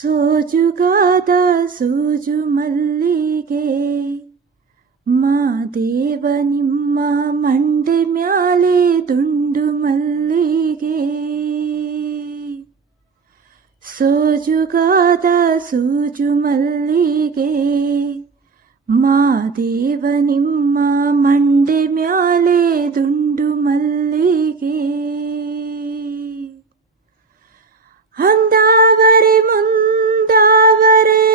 ಸೋಜುಗಾದ ಸೂಜು ಮಲ್ಲಿಗೆ ಮಾದೇವ ನಿಮ್ಮ ಮಂಡೆ ಮ್ಯಾಲೆ ದುಂಡು ಮಲ್ಲಿಗೆ. ಸೋಜುಗಾದ ಸೂಜು ಮಲ್ಲಿಗೆ ಮಾದೇವ ನಿಮ್ಮ ಮಂಡೆ ಮ್ಯಾಲೆ ದುಂಡು ಮಲ್ಲಿಗೆ. ಅಂದಾವರೆ ಮುಂದಾವರೆ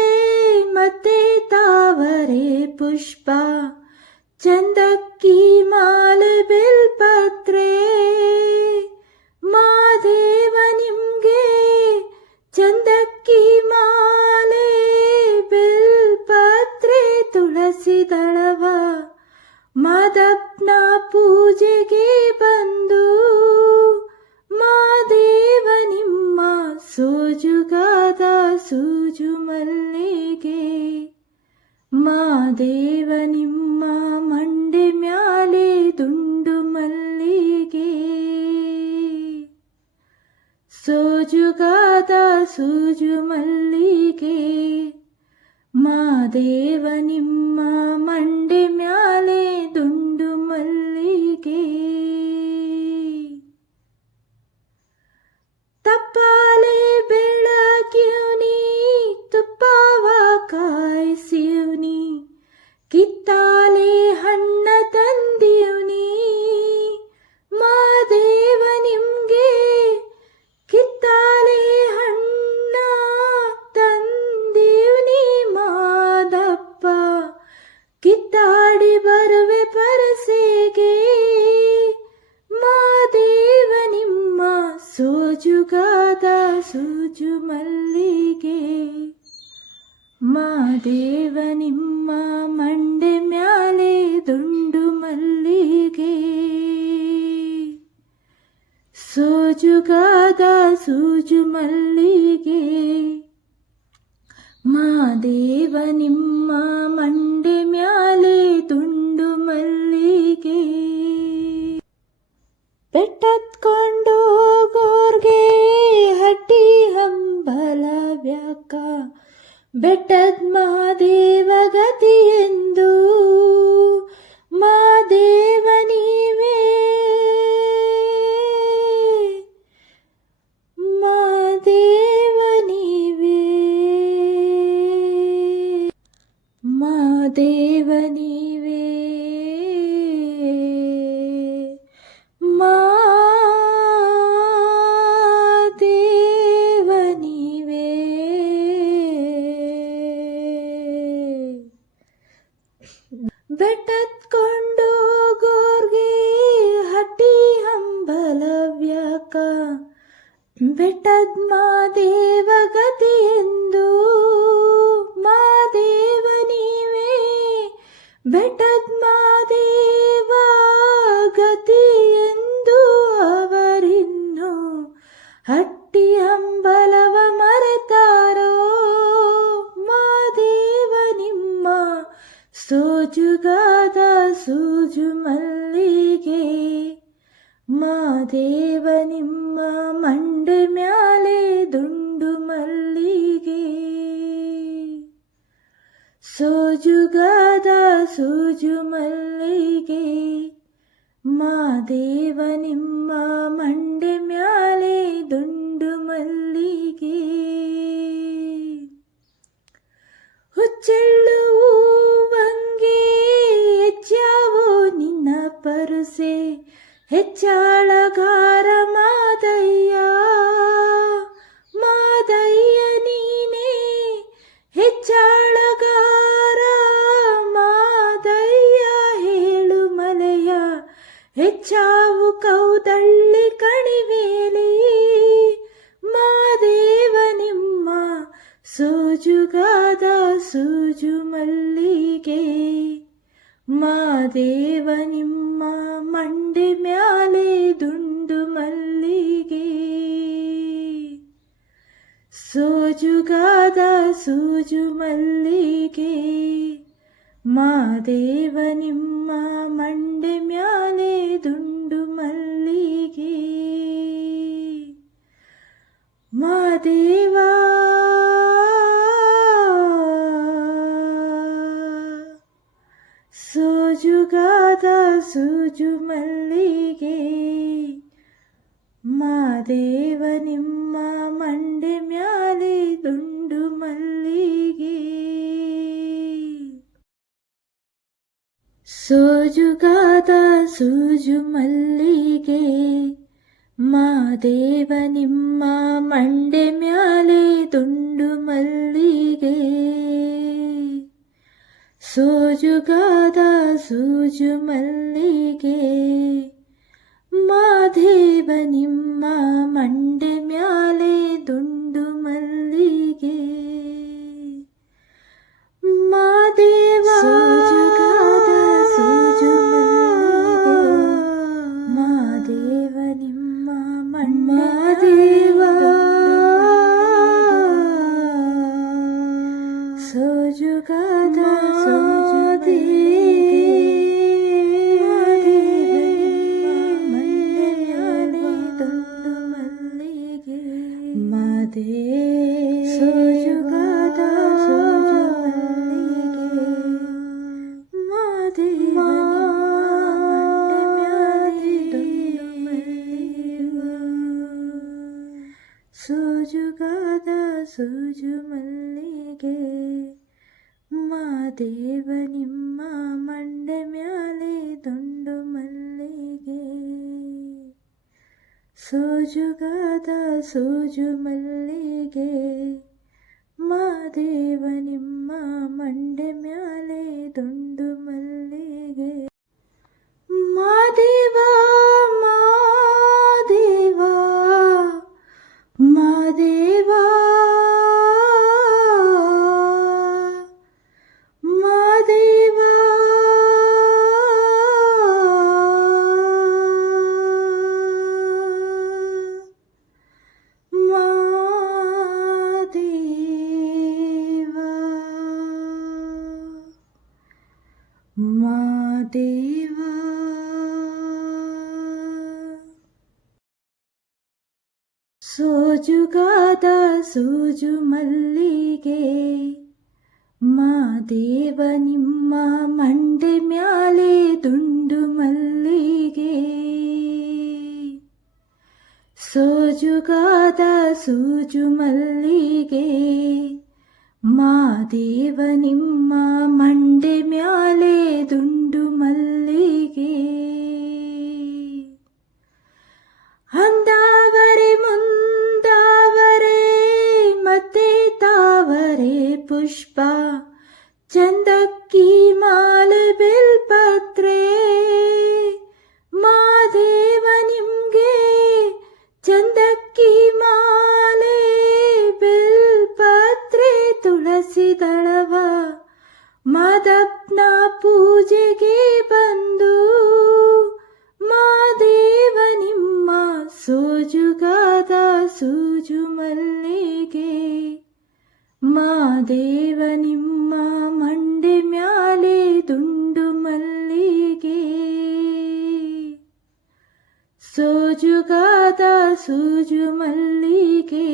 ಮತ್ತೆ ತಾವರೆ ಪುಷ್ಪ ಚಂದಕ್ಕಿ ಮಾಲೆ ಬಿಲ್ಪತ್ರೆ ಮಾದೇವ ನಿಮ್ಗೆ ಚಂದಕ್ಕಿ ಮಾಲೆ ಬಿಲ್ಪತ್ರೆ ತುಳಸಿ ದಳವ ಮಾದಪ್ಪನ ಪೂಜೆಗೆ ಬಂದು ಮಾದೇವ ನಿಮ್ಮ ಸೋಜುಗಾದ ಸೂಜು ಮಲ್ಲಿಗೆ ಮಾದೇವ ನಿಮ್ಮ ಮಂಡೆ ಮ್ಯಾಲೆ ದುಂಡು ಮಲ್ಲಿಗೆ. ಸೋಜುಗಾದ ಸೂಜು ಮಲ್ಲಿಗೆ ಮಾದೇವ ನಿಮ್ಮ ಮಂಡೆ ಮ್ಯಾಲೆ ದುಂಡು ಮಲ್ಲಿಗೆ. ತಪ್ಪಾಲೆ ಬೆಳಗ್ಯೂನಿ ತುಪ್ಪವ ಕಾಯಿಸ್ಯೂನಿ ಕಿತ್ತಾಲೆ ಹಣ್ಣ ತಂದೀವ್ನಿ ಮಾದೇವ ನಿಮ್ಗೆ ಕಿತ್ತಾಲೆ ಹಣ್ಣ ತಂದೀವ್ನಿ ಮಾದಪ್ಪ ಕಿತ್ತಾಡಿ ಬರುವೆ ಪರಸೆಗೆ ಮಾದೇವ ನಿಮ್ಮ ಸೋಜುಗಾದ ಸೂಜು ಮಲ್ಲಿಗೆ ಮಾದೇವ ನಿಮ್ಮ ಮಂಡೆ ಮ್ಯಾಲೆ ದುಂಡು ಮಲ್ಲಿಗೆ. ಸೋಜುಗಾದ ಸೂಜು ಮಲ್ಲಿಗೆ ಮಾದೇವ ನಿಮ್ಮ ಮಂಡೆ ಮ್ಯಾಲೆ ದುಂಡು ಮಲ್ಲಿಗೆ. ಬೆಟ್ಟತ್ಕೊಂಡು ಹೋಗೋರ್ಗೆ ಹಟ್ಟಿ ಹಂಬಲವ್ಯಾಕ ಬೆಟ್ಟದ ಮಾದೇವ ಗತಿಯೆಂದು ಮಾದೇವ ನೀವೇ ಮಾದೇವ ನೀವೇ ಮಾದೇವ ನೀವೇ ಮಾದೇವ ನೀವೇ. ಬೆಟ್ಟತ್ಕೊಂಡು ಹೋಗೋರ್ಗೆ ಹಟ್ಟಿ ಹಂಬಲವ್ಯಾಕ ಬೆಟ್ಟದ ಮಾದೇವ ಗತಿಯೆಂದು ಮಾದೇವ ನೀವೇ ಬೆಟ್ಟದ ಮಾದೇವ ಗತಿಯೆಂದು ಅವರಿನ್ನು ಹಟ್ಟಿ ಹಂಬಲವ ಮರೆತಾರೋ ಮಾದೇವ ನಿಮ್ಮ ಸೋಜುಗಾದ ಸೂಜು ಮಲ್ಲಿಗೆ ಮಾದೇವ ನಿಮ್ಮ ಮಂಡೆ ಮ್ಯಾಲೆ ದುಂಡು ಮಲ್ಲಿಗೆ. ಸೋಜುಗಾದ ಸೂಜು ಮಲ್ಲಿಗೆ ಮಾದೇವ ನಿಮ್ಮ ಮಂಡೆ ಮ್ಯಾಲೆ ದುಂಡು ಮಲ್ಲಿಗೆ. ಹುಚ್ಚೆಳ್ಳು ಹೂವಂಗೆ ಹೆಚ್ಚಾವೋ ನಿನ್ನ ಪರುಸೆ ಹೆಚ್ಚಾಳಗಾರ ಮಾದಯ್ಯ ಮಾದಯ್ಯ ನೀನೇ ಹೆಚ್ಚಾಳಗಾರ ಮಾದಯ್ಯ ಹೇಳು ಮಲೆಯ ಹೆಚ್ಚಾವು ಕೌದಳ್ಳಿ ಕಣಿವೇಲಿ ಮಾದೇವ ನಿಮ್ಮ ಸೋಜುಗಾದ ಸೂಜು ಮಲ್ಲಿಗೆ ಮಾದೇವ ನಿಮ್ಮ ಮಂಡೆ ಮ್ಯಾಲೆ ದುಂಡು ಮಲ್ಲಿಗೆ. ಸೋಜುಗಾದ ಸೂಜು ಮಲ್ಲಿಗೆ ಮಾದೇವ ನಿಮ್ಮ ಮಂಡೆ ಮ್ಯಾಲೆ ದುಂಡು ಮಲ್ಲಿಗೆ. ಮಾದೇವ ಸೋಜುಗಾದ ಸೂಜು ಮಲ್ಲಿಗೆ ಮಾದೇವ ನಿಮ್ಮ ಮಂಡೆ ಮ್ಯಾಲೆ ದುಂಡು ಮಲ್ಲಿಗೆ. ಸೋಜುಗಾದ ಸೂಜು ಮಲ್ಲಿಗೆ ಮಾದೇವ ನಿಮ್ಮ ಮಂಡೆ ಮ್ಯಾಲೆ ದುಂಡು ಮಲ್ಲಿಗೆ. ಸೋಜುಗಾದ ಸೂಜು ಮಲ್ಲಿಗೆ ಮಾದೇವ ನಿಮ್ಮ ಮಂಡೆ ಮ್ಯಾಲೆ ದುಂಡು ಮಲ್ಲಿಗೆ. ಮಾದೇವ ಸೋಜುಗಾದ ಸೂಜು ಮಲ್ಲಿಗೆ ಮಾದೇವ ನಿಮ್ಮ ಮಾದೇವ ಸೋಜುಗಾದ ಸೂಜು ಮಲ್ಲಿಗೆ ಮಾದೇ ಸೋಜುಗಾದ ಸೂಜು ಮಲ್ಲಿಗೆ ಮಾದೇವ ಸೋಜುಗಾದ ಸೂಜು ಮಲ್ಲಿಗೆ ಮಾದೇವ ನಿಮ್ಮ ಮಂಡೆ ಮ್ಯಾಲೆ ದುಂಡು ಮಲ್ಲಿಗೆ. ಸೋಜುಗಾದ ಸೂಜು ಮಲ್ಲಿಗೆ ಮಾದೇವ ನಿಮ್ಮ ಮಂಡೆ ಮ್ಯಾಲೆ ದುಂಡು ಮಲ್ಲಿಗೆ. ಮಾದೇವ ಮಾದೇವ ಮಾದೇವ ಮಾದೇವ ಮಾದೇವ. ಸೋಜುಗಾದ ಸೂಜು ಮಲ್ಲಿಗೆ ಮಾದೇವ ನಿಮ್ಮ ಮಂಡೆ ಮ್ಯಾಲೆ ದುಂಡು ಮಲ್ಲಿಗೆ. ಸೋಜುಗಾದ ಸೂಜು ಮಲ್ಲಿಗೆ ಮಾದೇವ ನಿಮ್ಮ ಮಂಡೆ ಮ್ಯಾಲೆ ದುಂಡು ಮಲ್ಲಿಗೆ. ಅಂದಾವರೆ ಮುಂದಾವರೆ ಮತ್ತೆ ತಾವರೆ ಪುಷ್ಪ ಚಂದಕ್ಕಿ ಮಾಲೆ ಬಿಲ್ಪತ್ರೆ ಮಾದೇವ ನಿಮ್ಗೆ ಚಂದಕ್ಕಿ ಮಾಲೆ ಬಿಲ್ಪತ್ರೆ ತುಳಸಿ ದಳವ ಮಾದಪ್ಪನ ಪೂಜೆಗೆ ಬಂದು ಮಾದೇವ ನಿಮ್ಮ ಸೋಜುಗಾದ ಸೂಜು ಮಲ್ಲಿಗೆ ಮಾದೇವ ನಿಮ್ಮ ಮಂಡೆ ಮ್ಯಾಲೆ ದುಂಡು ಮಲ್ಲಿಗೆ. ಸೋಜುಗಾದ ಸೂಜು ಮಲ್ಲಿಗೆ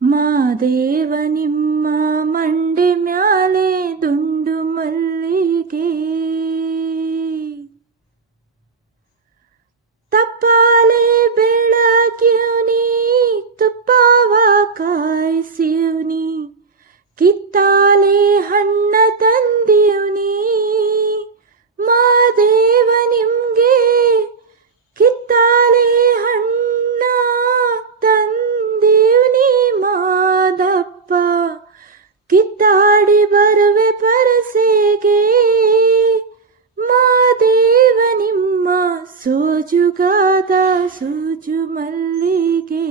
ಮಾದೇವ ನಿಮ್ಮ ಮಂಡೆ ಮ್ಯಾಲೆ ದುಂಡು ಮಲ್ಲಿಗೆ. ತಪ್ಪಾಲೆ ಬೆಳಗ್ಯೂನಿ ತುಪ್ಪವ ಕಾಯಿಸ್ಯೂನಿ ಕಿತ್ತಾಲೆ ಹಣ್ಣ ತಂದೀವ್ನಿ ಮಾದೇವ ನಿಮ್ಗೆ ಕಿತ್ತಾಲೆ ಹಣ್ಣ ತಂದೀವ್ನಿ ಮಾದಪ್ಪ ಕಿತ್ತಾಡಿ ಬರುವೆ ಪರಸೆಗೆ ಮಾದೇವ ನಿಮ್ಮ ಸೋಜುಗಾದ ಸೂಜು ಮಲ್ಲಿಗೆ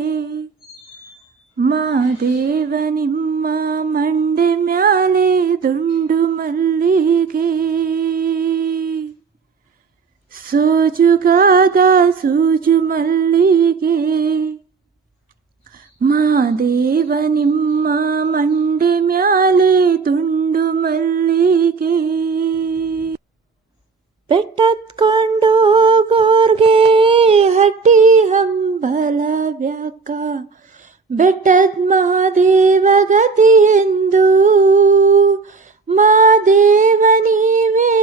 ಮಾದೇವ ನಿಮ್ಮ ಮಂಡೆ ಮ್ಯಾಲೆ ದುಂಡು ಮಲ್ಲಿಗೆ. ಸೋಜುಗಾದ ಸೂಜು ಮಲ್ಲಿಗೆ ಮಾದೇವ ನಿಮ್ಮ ಮಂಡೆ ಮ್ಯಾಲೆ ದುಂಡು ಮಲ್ಲಿಗೆ. ಬೆಟ್ಟತ್ಕೊಂಡು ಗೋರ್ಗೆ ಹಟ್ಟಿ ಹಂಬಲ ವ್ಯಾಕ ಬೆಟ್ಟದ ಮಾದೇವ ಗತಿಯೆಂದು ಮಾದೇವ ನೀವೇ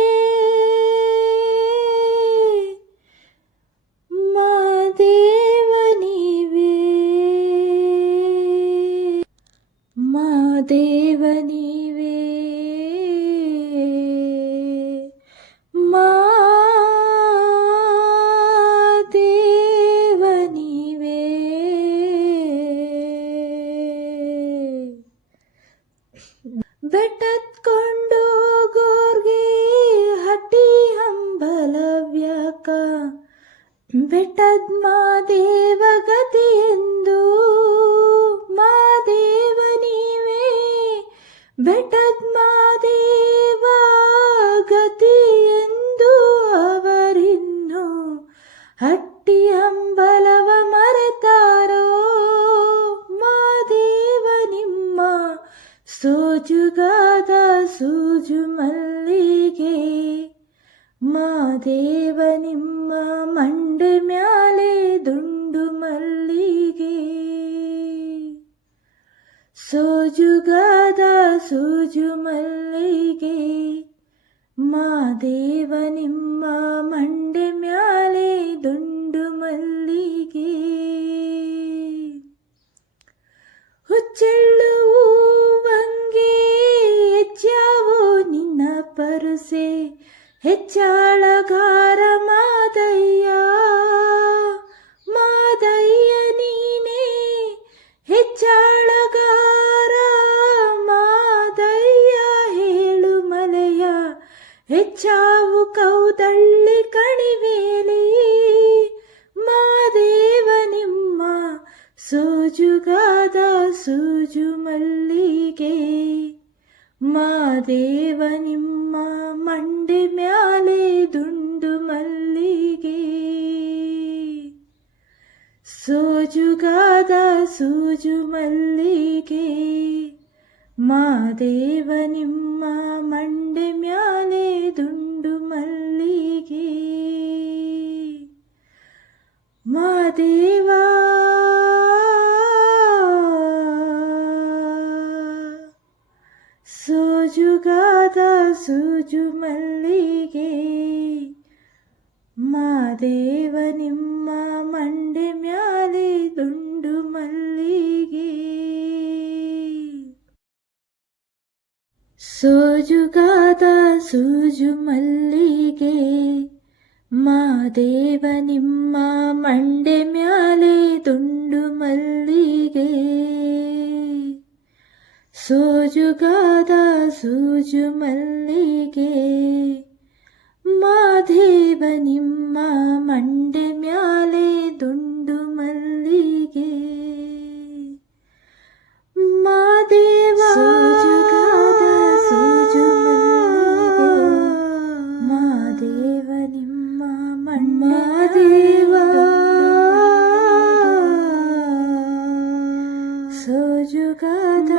ಬೆಟ್ಟದ್ ಮಾದೇವ ಗತಿಯೆಂದು ಮಾದೇವ ನೀವೇ ಬೆಟ್ಟದ್ ಮಾದೇವ ಗತಿಯೆಂದು ಅವರಿನ್ನು ಹಟ್ಟಿ ಹಂಬಲವ ಮರೆತಾರೋ ಮಾದೇವ ನಿಮ್ಮ ಸೋಜುಗಾದ ಸೂಜು ಮಲ್ಲಿಗೆ ಮಾದೇವ ನಿಮ್ಮ ಮಂಡೆ ಮ್ಯಾಲೆ ದುಂಡು ಮಲ್ಲಿಗೆ ಸೋಜುಗಾದ ಸೂಜು ಮಲ್ಲಿಗೆ ಮಾದೇವ ನಿಮ್ಮ ಮಂಡೆ ಮ್ಯಾಲೆ ದುಂಡು ಮಲ್ಲಿಗೆ ಹುಚ್ಚೆಳ್ಳು ಹೂವಂಗೆ ಹೆಚ್ಚಾವೋ ನಿನ್ನ ಪರುಸೆ ಹೆಚ್ಚಾಳಗಾರ ಮಾದಯ್ಯ ಮಾದಯ್ಯ ನೀನೇ ಹೆಚ್ಚಾಳಗಾರ ಮಾದಯ್ಯ ಹೇಳು ಮಲೆಯ ಹೆಚ್ಚಾವು ಕೌದಳ್ಳಿ ಕಣಿವೇಲಿ ಮಾದೇವ ನಿಮ್ಮ ಸೋಜುಗಾದ ಸೂಜು ಮಲ್ಲಿಗೆ ಮಾದೇವ ನಿಮ್ಮ ಮಂಡೆ ಮ್ಯಾಲೆ ದುಂಡು ಮಲ್ಲಿಗೆ ಸೋಜುಗಾದ ಸೂಜು ಮಲ್ಲಿಗೆ ಮಾದೇವ ನಿಮ್ಮ ಮಂಡೆ ಮ್ಯಾಲೆ ದುಂಡು ಮಲ್ಲಿಗೆ ಮಾದೇವ ಸೋಜುಗಾದ ಸೂಜು ಮಲ್ಲಿಗೆ ಮಾದೇವ ನಿಮ್ಮ ಮಂಡೆ ಮ್ಯಾಲೆ ದುಂಡು ಮಲ್ಲಿಗೆ ಸೋಜುಗಾದ ಸೂಜು ಮಲ್ಲಿಗೆ ಮಾದೇವ ನಿಮ್ಮ ಮಂಡೆ ಮ್ಯಾಲೆ ದುಂಡು ಮಲ್ಲಿಗೆ ಸೋಜುಗಾದ ಸೂಜು ಮಲ್ಲಿಗೆ ಮಾದೇವ ನಿಮ್ಮ ಮಂಡೆ ಮ್ಯಾಲೆ ದುಂಡು ಮಲ್ಲಿಗೆ ಮಾದೇವ ಸೋಜುಗಾದ ಸೂಜು ಮಲ್ಲಿಗೆ ಮಾದೇವ ನಿಮ್ಮ ಮಾದೇವ ಸೋಜುಗಾದ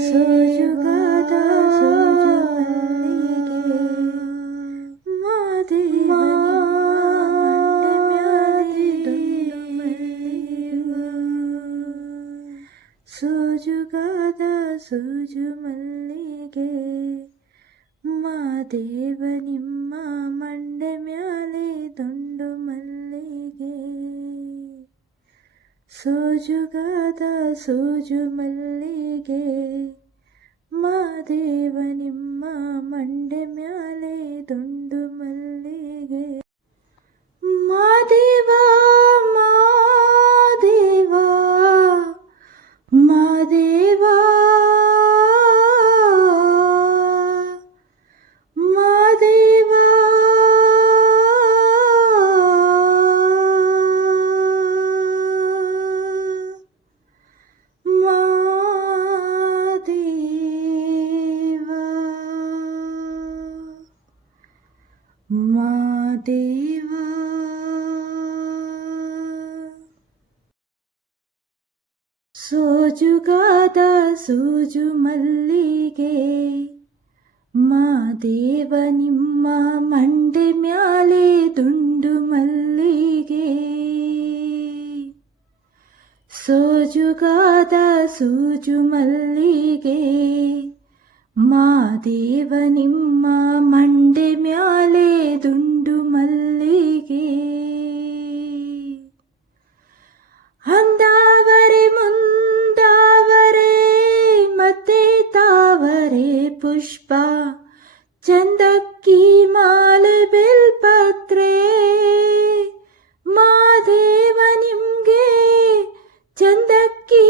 ಸೋಜುಗಾದ ಸೂಜು ಮಲ್ಲಿಗೆ ಮಾದೇವ ಮಂಡೆ ಮ್ಯಾಲೆ ದುಂಡು ಮಲ್ಲಿಗೆ ಸೋಜುಗಾದ ಸೂಜು ಮಲ್ಲಿಗೆ ಮಾದೇವ ನಿಮ್ಮ ಮಂಡೆ ಮ್ಯಾಲೆ ದುಂಡು ಮಲ್ಲಿಗೆ ಸೋಜುಗಾದ ಸೂಜು ಮಲ್ಲಿಗೆ ಮಾದೇವ ನಿಮ್ಮ ಮಂಡೆ ಮ್ಯಾಲೆ ದುಂಡು ಮಲ್ಲಿಗೆ ಮಾದೇವ ಮಾದೇವ ಮಾದೇವ ಮಾದೇವ ಮಾದೇವ ಸೋಜುಗಾದ ಸೂಜು ಮಲ್ಲಿಗೆ ಮಾದೇವ ನಿಮ್ಮ ಮಂಡೆ ಮ್ಯಾಲೆ ದುಂಡು ಮಲ್ಲಿಗೆ ಸೋಜುಗಾದ ಸೂಜು ಮಲ್ಲಿಗೆ ಮಾದೇವ ನಿಮ್ಮ ಮಂಡೆ ಮ್ಯಾಲೆ ದುಂಡು ಮಲ್ಲಿಗೆ ಅಂದಾವರೆ ಮುಂದಾವರೆ ಮತ್ತೆ ತಾವರೆ ಪುಷ್ಪ ಚಂದಕ್ಕಿ ಮಾಲೆ ಬೆಲ್ಪತ್ರೆ ಮಾದೇವ ನಿಮ್ಗೆ ಚಂದಕ್ಕಿ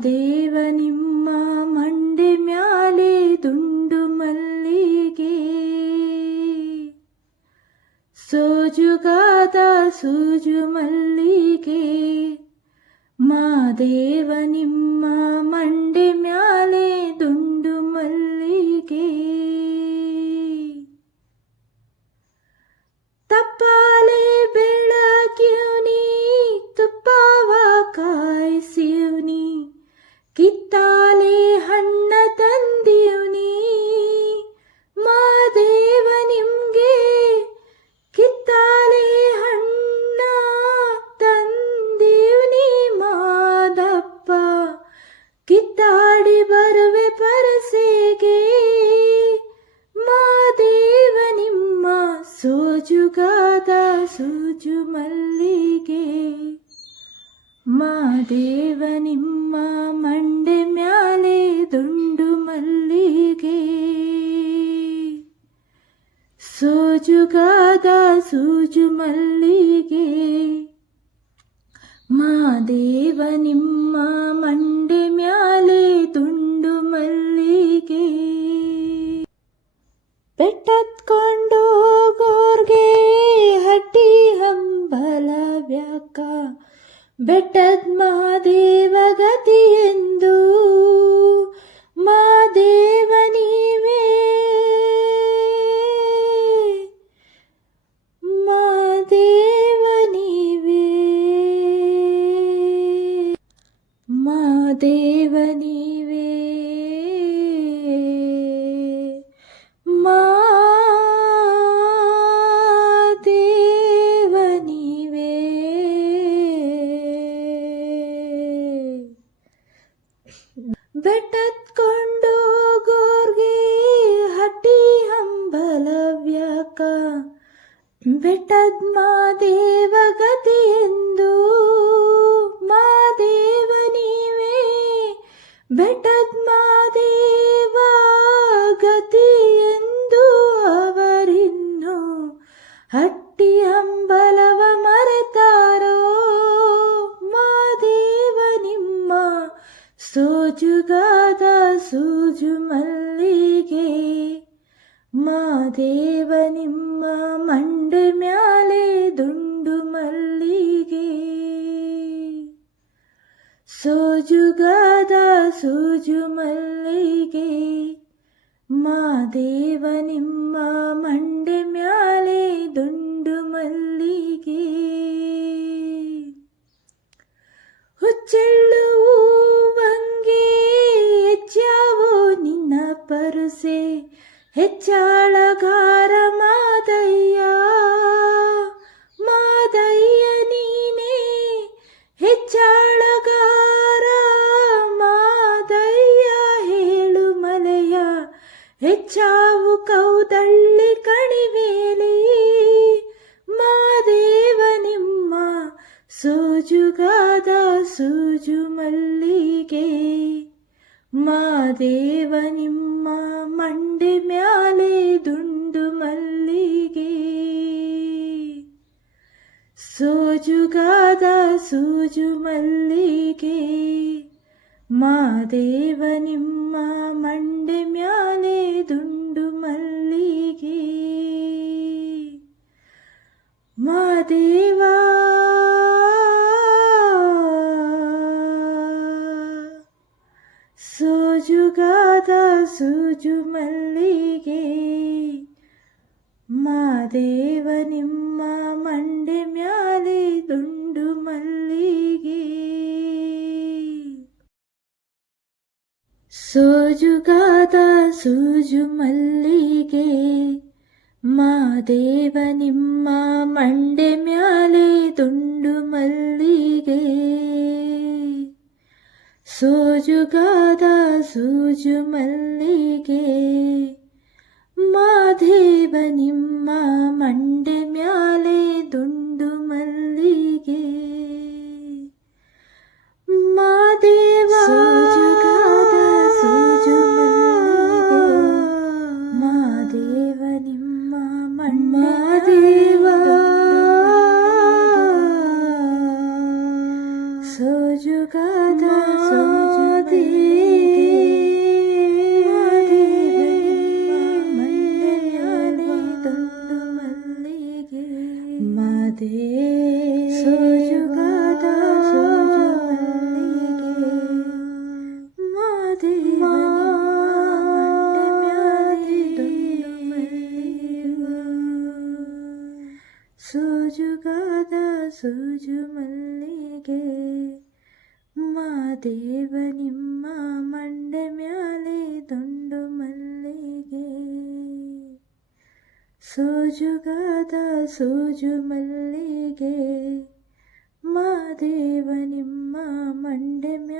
ಮಾದೇವ ನಿಮ್ಮ ಮಂಡೆ ಮ್ಯಾಲೆ ದುಂಡು ಮಲ್ಲಿಗೆ, ಸೋಜುಗಾದ ಸೂಜು ಮಲ್ಲಿಗೆ. ಮಾದೇವ ನಿಮ್ಮ ಮಂಡೆ ಮ್ಯಾಲೆ ದುಂಡು ಮಲ್ಲಿಗೆ, ತಪ್ಪಾಲೆ ಬೆಳಗ್ಯುನಿ ತುಪ್ಪವ ಕಾಯಿಸ್ಯುನಿ, ಕಿತ್ತಾಲೆ ಹಣ್ಣ ತಂದಿವ್ನಿ. ಮಾದೇವ ನಿಮ್ಗೆ ಕಿತ್ತಾಲೆ ಹಣ್ಣ ತಂದಿವ್ನಿ. ಮಾದಪ್ಪ ಕಿತ್ತಾಡಿ ಬರುವೆ ಪರಸೆಗೆ, ಮಾದೇವ ನಿಮ್ಮ ಸೋಜುಗಾದ ಸೂಜು ಮಲ್ಲಿಗೆ. ಮಾದೇವ ನಿಮ್ಮ ಮಂಡೆ ಮ್ಯಾಲೆ ದುಂಡು ಮಲ್ಲಿಗೆ, ಸೋಜುಗಾದ ಸೂಜು ಮಲ್ಲಿಗೆ. ಮಾದೇವ ನಿಮ್ಮ ಮಂಡೆ ಮ್ಯಾಲೆ ದುಂಡು ಮಲ್ಲಿಗೆ, ಬೆಟ್ಟತ್ಕೊಂಡು ಹೋಗೋರ್ಗೆ ಹಟ್ಟಿ ಹಂಬಲವ್ಯಾಕ, ಬೆಟ್ಟದ್ ಮಾದೇವ ಗತಿಯೆಂದು. ಮಾದೇವ ನೀವೇ, ಮಾದೇವ ನೀವೇ, ಮಾದೇವ ನೀವೇ, ಮಾದೇವ ನೀವೇ. ಬೆಟ್ಟತ್ಕೊಂಡು ಹೋಗೋರ್ಗೆ ಹಟ್ಟಿ ಹಂಬಲವ್ಯಾಕ, ಬೆಟ್ಟದ್ ಮಾದೇವ ಗತಿಯೆಂದು. ಮಾದೇವ ನೀವೇ, ಬೆಟ್ಟದ್ ಮಾದೇವ ಗತಿಯೆಂದು. ಅವರಿನ್ನು ಹಟ್ಟಿ ಹಂಬಲವ ಮರೆತಾರೋ, ಮಾದೇವ ನಿಮ್ಮ ಸೋಜುಗಾದ ಸೂಜು ಮಲ್ಲಿಗೆ. ಮಾದೇವ ನಿಮ್ಮ ಮಂಡೆ ಮ್ಯಾಲೆ ದುಂಡು ಮಲ್ಲಿಗೆ, ಸೋಜುಗಾದ ಸೂಜು ಮಲ್ಲಿಗೆ. ಮಾದೇವ ನಿಮ್ಮ ಮಂಡೆ ಮ್ಯಾಲೆ ದುಂಡು ಮಲ್ಲಿಗೆ, ಹುಚ್ಚೆಳ್ಳು ಹೂವಂಗೆ ಹೆಚ್ಚಾವೋ ನಿನ್ನ ಪರುಸೆ, ಹೆಚ್ಚಾಳಗಾರ ಮಾದಯ್ಯ. ಮಾದಯ್ಯ ನೀನೇ ಹೆಚ್ಚಾಳಗಾರ, ಮಾದಯ್ಯ ಹೇಳು ಮಲೆಯ ಹೆಚ್ಚಾವು ಕೌದಳ್ಳಿ ಕಣಿವೇಲಿ. ಮಾದೇವ ನಿಮ್ಮ ಸೋಜುಗಾದ ಸೂಜು ಮಲ್ಲಿಗೆ, ಮಾದೇವ ನಿಮ್ಮ ಮಂಡೆ ಮ್ಯಾಲೆ ದುಂಡು ಮಲ್ಲಿಗೆ, ಸೋಜುಗಾದ ಸೂಜು ಮಲ್ಲಿಗೆ. ಮಾದೇವ ನಿಮ್ಮ ಮಂಡೆ ಮ್ಯಾಲೆ ದುಂಡು ಮಲ್ಲಿಗೆ. ಮಾದೇವ ಸೋಜುಗಾದ ಸೂಜು ಮಲ್ಲಿಗೆ, ಮಾದೇವ ನಿಮ್ಮ ಮಂಡೆ ಮ್ಯಾಲೆ ದುಂಡು ಮಲ್ಲಿಗೆ. ಸೋಜುಗಾದ ಸೂಜು ಮಲ್ಲಿಗೆ, ಮಾದೇವ ನಿಮ್ಮ ಮಂಡೆ ಮ್ಯಾಲೆ ದುಂಡು ಮಲ್ಲಿಗೆ, ಸೋಜುಗಾದ ಸೂಜು ಮಲ್ಲಿಗೆ. ಮಾದೇವ ನಿಮ್ಮ ಮಂಡೆ ಮ್ಯಾಲೆ ದುಂಡು ಮಲ್ಲಿಗೆ, ಮಾದೇವ ಸೋಜುಗಾದ ಸೂಜು ಮಲ್ಲಿಗೆ. ಮಾದೇವ ನಿಮ್ಮ ಮಾದೇವ ಸೋಜುಗಾದ ಸೂಜು ಸೋಜುಗಾದ ಸೋಜು ಮಲ್ಲಿಗೆ ಮಾದೇವ ಸೋಜುಗಾದ ಸೋಜು ಮಲ್ಲಿಗೆ ಮಾದೇವ ನಿಮ್ಮ ಮಂಡೆ ಮ್ಯಾಲೆ ದುಂಡು ಮಲ್ಲಿಗೆ ಸೋಜುಗಾದ ಸೋಜು ಮಲ್ಲಿಗೆ ಮಾದೇವ ನಿಮ್ಮ ಮಂಡೆ ಮ್ಯಾಲೆ